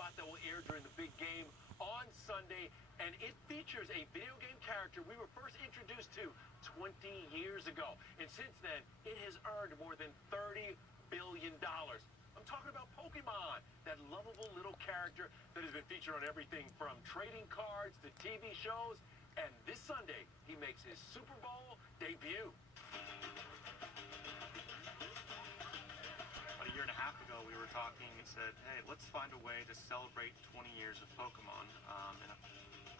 spot that will air during the big game on Sunday, and it features a video game character we were first introduced to 20 years ago. And since then, it has earned more than $30 billion. I'm talking about Pokémon, that lovable little character that has been featured on everything from trading cards to TV shows. And this Sunday, he makes his Super Bowl debut. About a year and a half ago, we were talking and said, hey, let's find a way to celebrate 20 years of Pokemon in a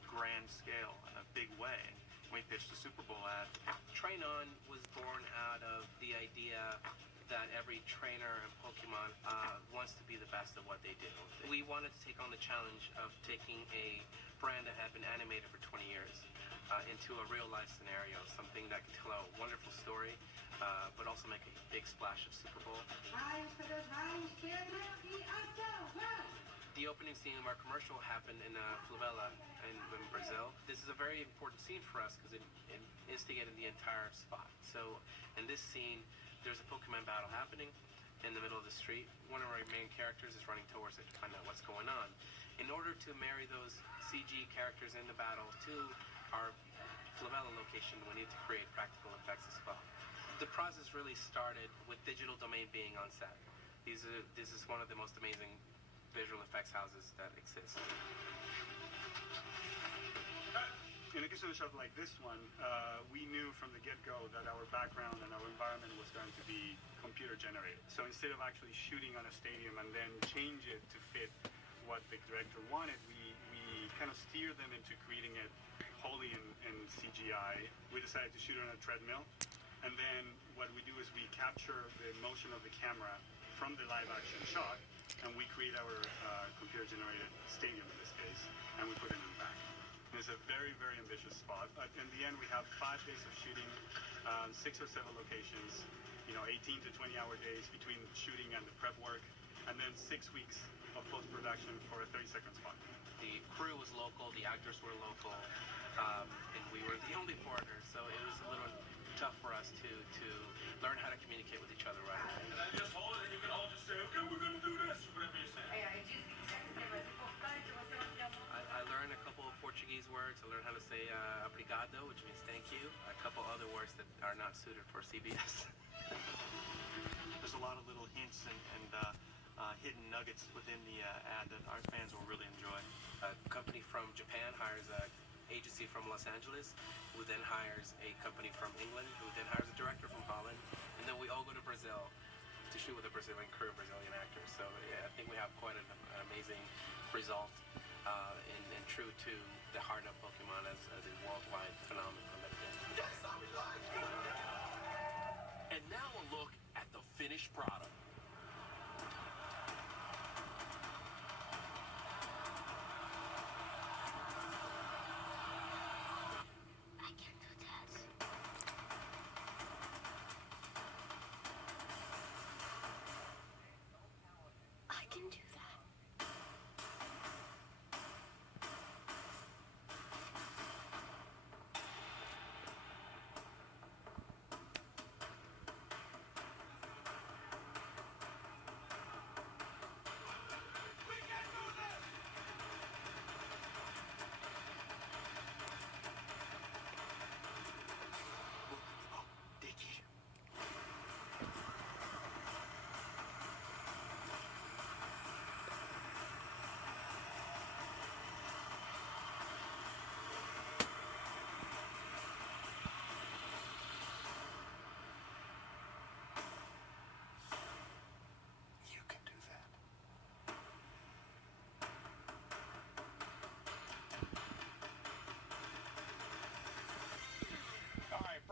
grand scale, in a big way. And we pitched a Super Bowl ad. Train On was born out of the idea that every trainer in Pokemon wants to be the best at what they do. We wanted to take on the challenge of taking a brand that had been animated for 20 years into a real-life scenario, something that can tell a wonderful story, but also make a big splash of Super Bowl. The opening scene of our commercial happened in Favela in Brazil. This is a very important scene for us because it instigated the entire spot. So in this scene, there's a Pokemon battle happening in the middle of the street. One of our main characters is running towards it to find out what's going on. In order to marry those CG characters in the battle to our Favela location, we need to create practical effects as well. The process really started with Digital Domain being on set. This is one of the most amazing visual effects houses that exist. In a case of a shot like this one, we knew from the get-go that our background and our environment was going to be computer generated. So instead of actually shooting on a stadium and then change it to fit what the director wanted, we kind of steered them into creating it wholly in CGI. We decided to shoot it on a treadmill, and then what we do is we capture the motion of the camera from the live-action shot, and we create our computer-generated stadium in this case, and we put it in the back. It's a very, very ambitious spot. But in the end, we have 5 days of shooting, 6 or 7 locations, 18 to 20-hour days between shooting and the prep work, and then 6 weeks of post-production for a 30-second spot. The crew was local, the actors were local, and we were the only foreigners, so it was a little tough for us to learn how to communicate with each other right away. And then just hold it, and you can all just say, okay, we're going to do this, whatever you say. I learned a couple of Portuguese words. I learned how to say obrigado, which means thank you. A couple other words that are not suited for CBS. There's a lot of little hints and hidden nuggets within the ad that our fans will really enjoy. A company from Japan hires an agency from Los Angeles, who then hires a company from England, who then hires a director from Holland, and then we all go to Brazil to shoot with a Brazilian crew, Brazilian actors. So yeah, I think we have quite an amazing result, and true to the heart of Pokemon as a worldwide phenomenon that it is. And now a look at the finished product.